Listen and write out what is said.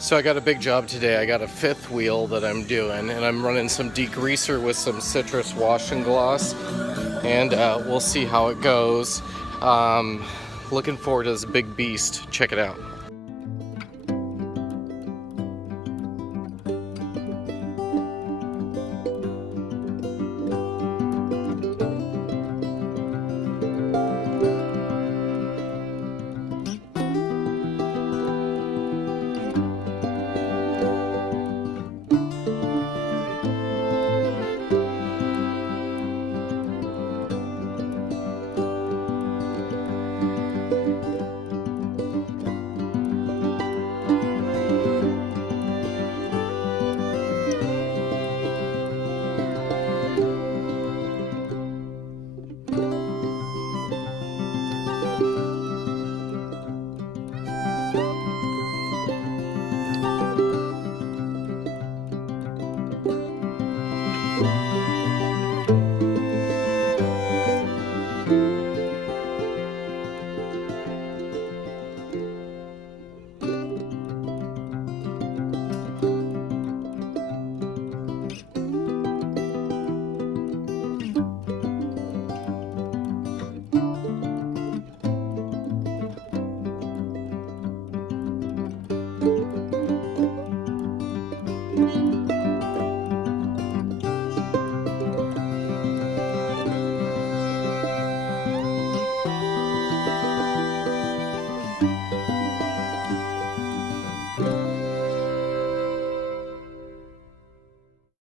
So I got a big job today. I got a fifth wheel that I'm doing, and I'm running some degreaser with some citrus washing gloss, and we'll see how it goes. Looking forward to this big beast. Check it out.